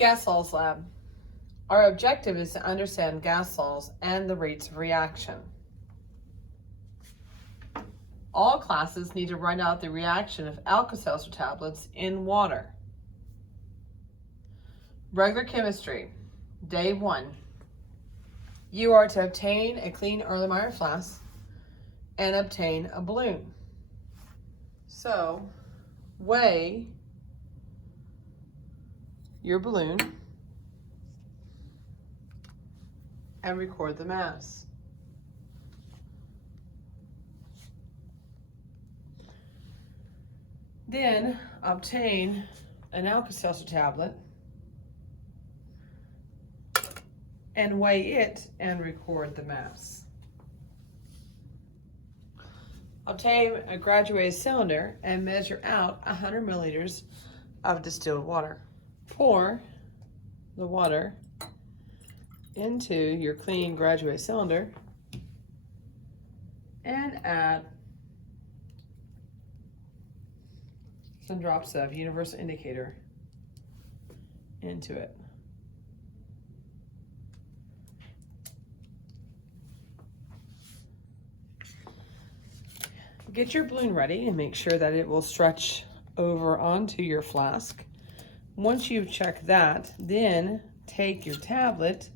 Gas Laws Lab. Our objective is to understand gas laws and the rates of reaction. All classes need to write out the reaction of Alka seltzer tablets in water. Regular chemistry, day 1. You are to obtain a clean Erlenmeyer flask and obtain a balloon. So, weigh your balloon and record the mass. Then obtain an Alka seltzer tablet and weigh it and record the mass. Obtain a graduated cylinder and measure out 100 milliliters of distilled water. Pour the water into your clean graduated cylinder and add some drops of universal indicator into it. Get your balloon ready and make sure that it will stretch over onto your flask. Once you've checked that, then take your tablet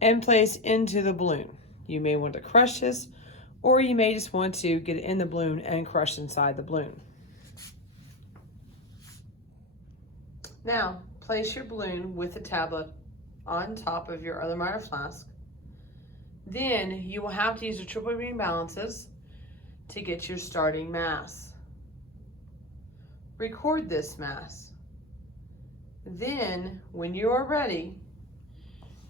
and place into the balloon. You may want to crush this, or you may just want to get it in the balloon and crush inside the balloon. Now, place your balloon with the tablet on top of your Erlenmeyer flask. Then you will have to use your triple beam balances to get your starting mass. Record this mass. Then, when you are ready,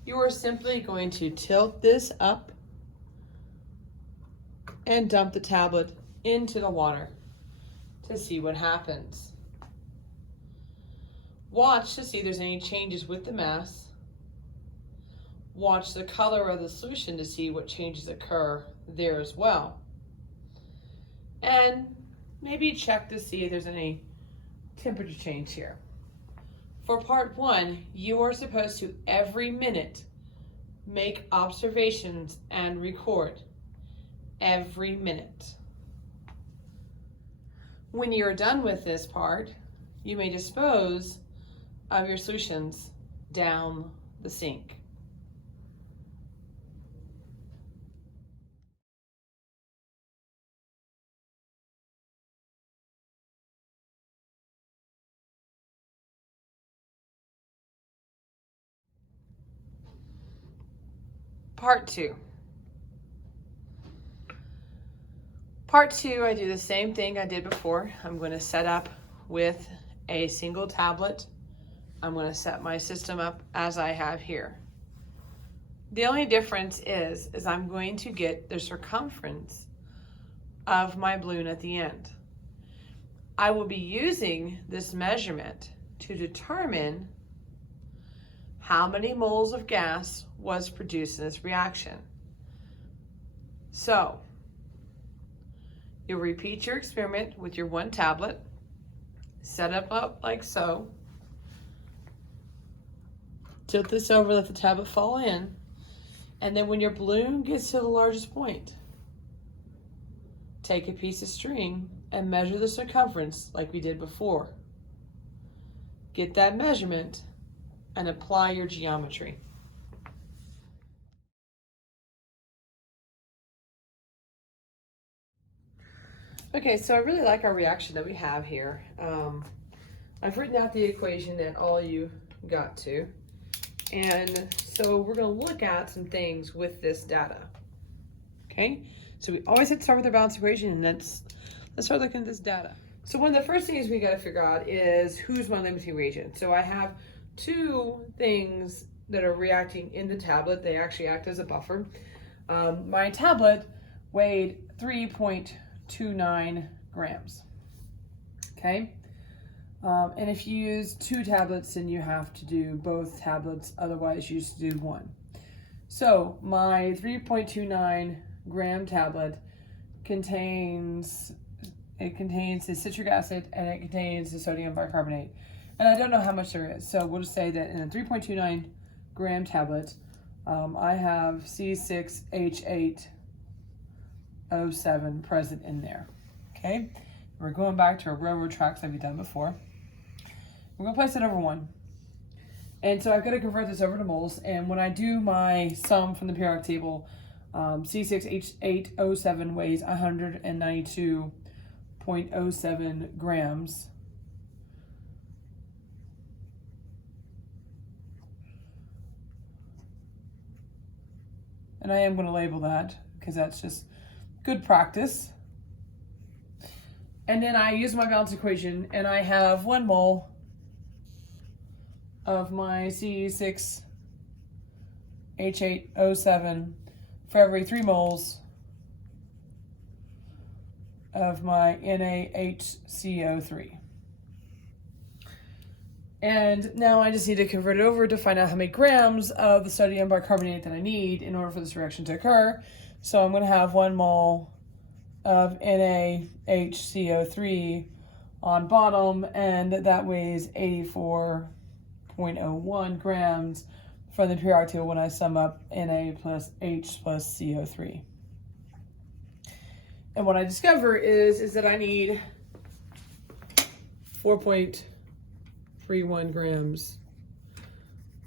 you are simply going to tilt this up and dump the tablet into the water to see what happens. Watch to see if there's any changes with the mass. Watch the color of the solution to see what changes occur there as well. And maybe check to see if there's any temperature change here. For part 1, you are supposed to every minute make observations and record every minute. When you are done with this part, you may dispose of your solutions down the sink. Part 2. Part 2, I do the same thing I did before. I'm going to set up with a single tablet. I'm going to set my system up as I have here. The only difference is I'm going to get the circumference of my balloon at the end. I will be using this measurement to determine how many moles of gas was produced in this reaction. So, you'll repeat your experiment with your one tablet, set it up like so, tilt this over, let the tablet fall in, and then when your balloon gets to the largest point, take a piece of string and measure the circumference like we did before. Get that measurement and apply your geometry. Okay, so I really like our reaction that we have here. I've written out the equation that all you got to. And so we're going to look at some things with this data. Okay, so we always have to start with our balance equation, and let's start looking at this data. So one of the first things we got to figure out is who's my limiting reagent. So I have two things that are reacting in the tablet. They actually act as a buffer. My tablet weighed 3.29 grams. Okay. And if you use two tablets, then you have to do both tablets. Otherwise, you just do one. So my 3.29 gram tablet contains the citric acid and it contains the sodium bicarbonate. And I don't know how much there is. So we'll just say that in a 3.29 gram tablet, I have C6H8O7 present in there. Okay, we're going back to our railroad tracks that we've done before. We're gonna place it over 1. And so I've got to convert this over to moles. And when I do my sum from the periodic table, C6H8O7 weighs 192.07 grams. And I am going to label that because that's just good practice. And then I use my balance equation, and I have 1 mole of my C6H8O7 for every 3 moles of my NaHCO3. And now I just need to convert it over to find out how many grams of the sodium bicarbonate that I need in order for this reaction to occur. So I'm going to have 1 mole of NaHCO3 on bottom, and that weighs 84.01 grams from the periodic table when I sum up Na plus H plus CO3. And what I discover is that I need 4.31 grams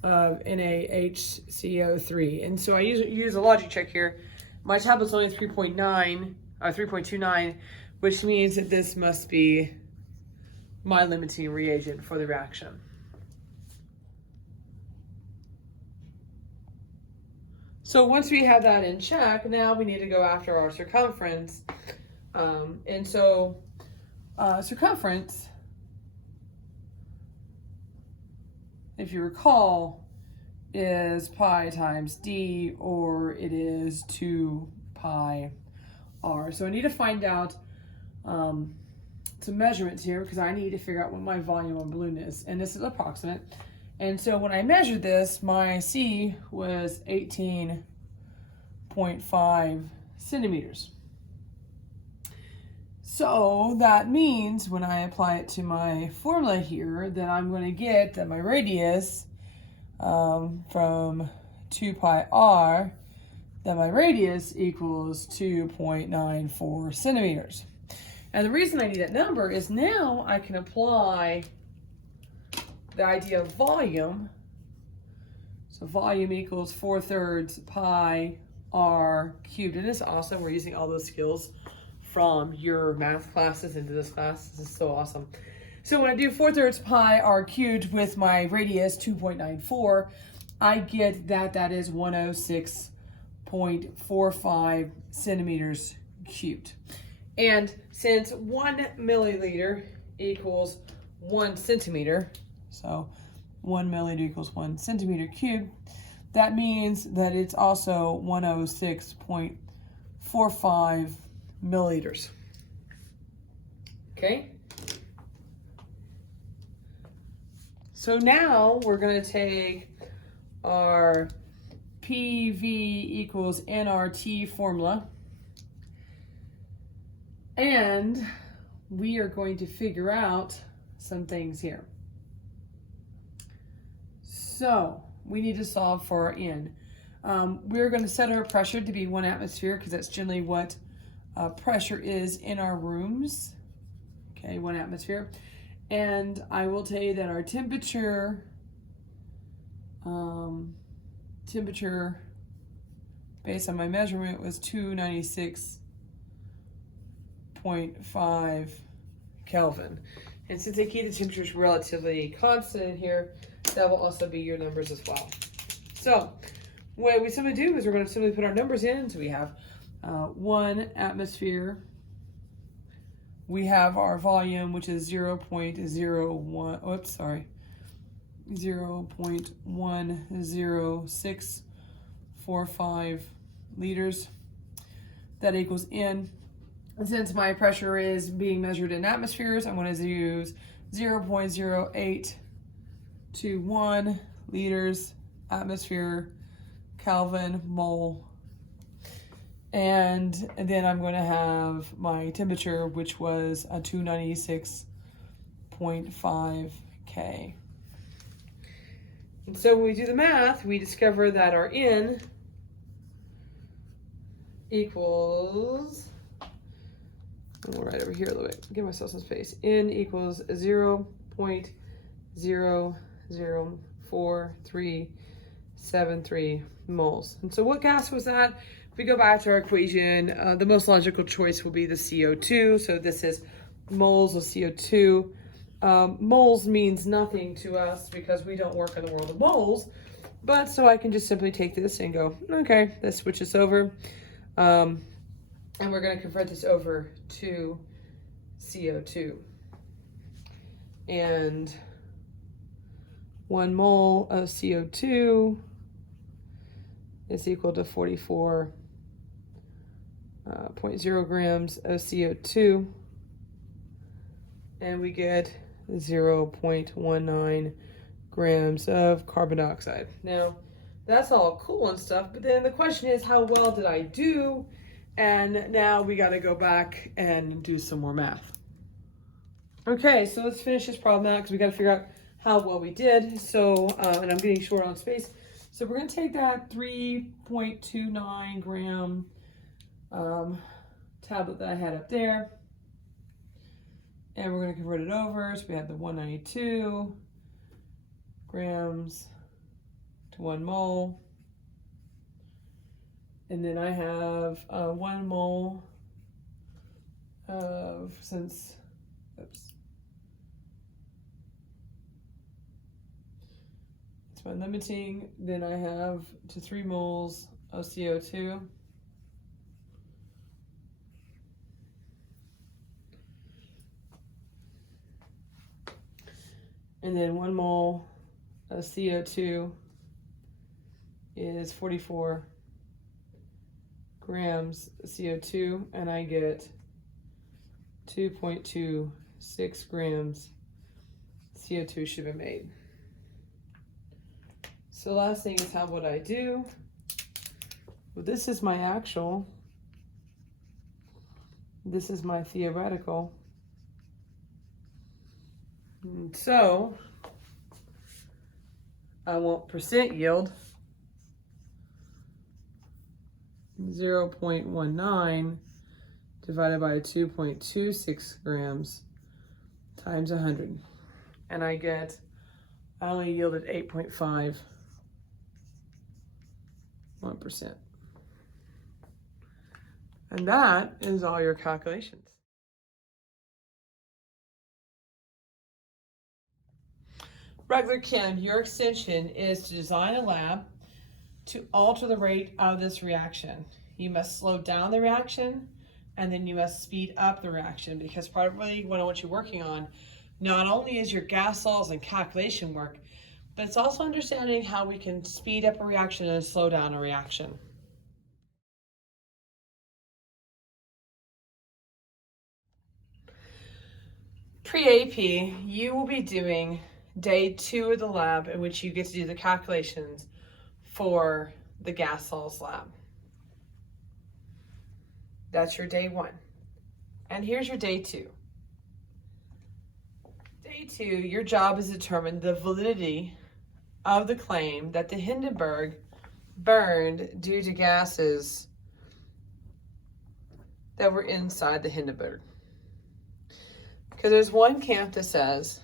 of NaHCO3. And so I use a logic check here. My tablet's only 3.29, which means that this must be my limiting reagent for the reaction. So once we have that in check, now we need to go after our circumference. And so circumference, if you recall, is pi times d, or it is 2 pi r. So I need to find out some measurements here because I need to figure out what my volume on balloon is. And this is approximate. And so when I measured this, my C was 18.5 centimeters. So that means when I apply it to my formula here, that I'm going to get that my radius from 2 pi r, that my radius equals 2.94 centimeters. And the reason I need that number is now I can apply the idea of volume. So volume equals 4/3 pi r cubed. And it's awesome. We're using all those skills from your math classes into this class. This is so awesome. So when I do 4/3 pi r cubed with my radius 2.94, I get that is 106.45 centimeters cubed. And since 1 milliliter equals 1 centimeter, so 1 milliliter equals 1 centimeter cubed, that means that it's also 106.45 milliliters. Okay? So now we're going to take our PV equals nRT formula, and we are going to figure out some things here. So we need to solve for our N. We're going to set our pressure to be 1 atmosphere because that's generally what pressure is in our rooms. Okay, 1 atmosphere. And I will tell you that our temperature based on my measurement was 296.5 Kelvin. And since I keep the temperatures relatively constant here, that will also be your numbers as well. So what we simply do is we're going to simply put our numbers in. So we have 1 atmosphere. We have our volume, which is 0.10645 liters. That equals N. And since my pressure is being measured in atmospheres, I'm going to use 0.0821 liters atmosphere Kelvin mole. And then I'm going to have my temperature, which was a 296.5 K. And so when we do the math, we discover that our N equals, we'll write over here a little bit, give myself some space. N equals 0.004373 moles. And so what gas was that? If we go back to our equation, the most logical choice will be the CO2. So this is moles of CO2. Moles means nothing to us because we don't work in the world of moles. But so I can just simply take this and go, okay, let's switch this over. And we're going to convert this over to CO2. And 1 mole of CO2 is equal to 44.0 grams of CO2. And we get 0.19 grams of carbon dioxide. Now, that's all cool and stuff, but then the question is, how well did I do? And now we got to go back and do some more math. Okay, so let's finish this problem out because we got to figure out how well we did. So, and I'm getting short on space. So we're going to take that 3.29 gram tablet that I had up there, and we're going to convert it over. So we have the 192 grams to 1 mole. And then I have 1 mole of, it's my limiting. Then I have to 3 moles of CO2. And then 1 mole of CO2 is 44 grams CO2, and I get 2.26 grams CO2 should be made. So the last thing is, how would I do? Well, this is my actual. This is my theoretical. And so I want percent yield 0.19 divided by 2.26 grams times 100. And I only yielded 8.51%. And that is all your calculations. Regular Chem, your extension is to design a lab to alter the rate of this reaction. You must slow down the reaction, and then you must speed up the reaction, because probably what you're working on not only is your gas laws and calculation work, but it's also understanding how we can speed up a reaction and slow down a reaction. Pre-AP, you will be doing day 2 of the lab, in which you get to do the calculations for the gas salts lab. That's your day 1. And here's your day 2. Day 2, your job is to determine the validity of the claim that the Hindenburg burned due to gases that were inside the Hindenburg. Because there's one camp that says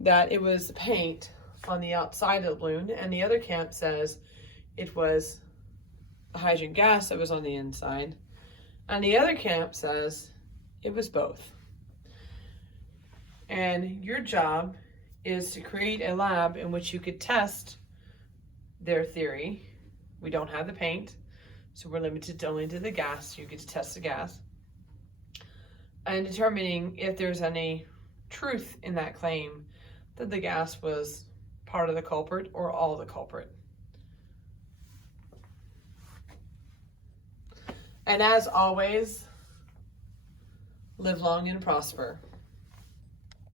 that it was paint on the outside of the balloon, and the other camp says it was the hydrogen gas that was on the inside, and the other camp says it was both. And your job is to create a lab in which you could test their theory. We don't have the paint, so we're limited only to the gas. You get to test the gas, and determining if there's any truth in that claim that the gas was part of the culprit or all the culprit. And as always, live long and prosper.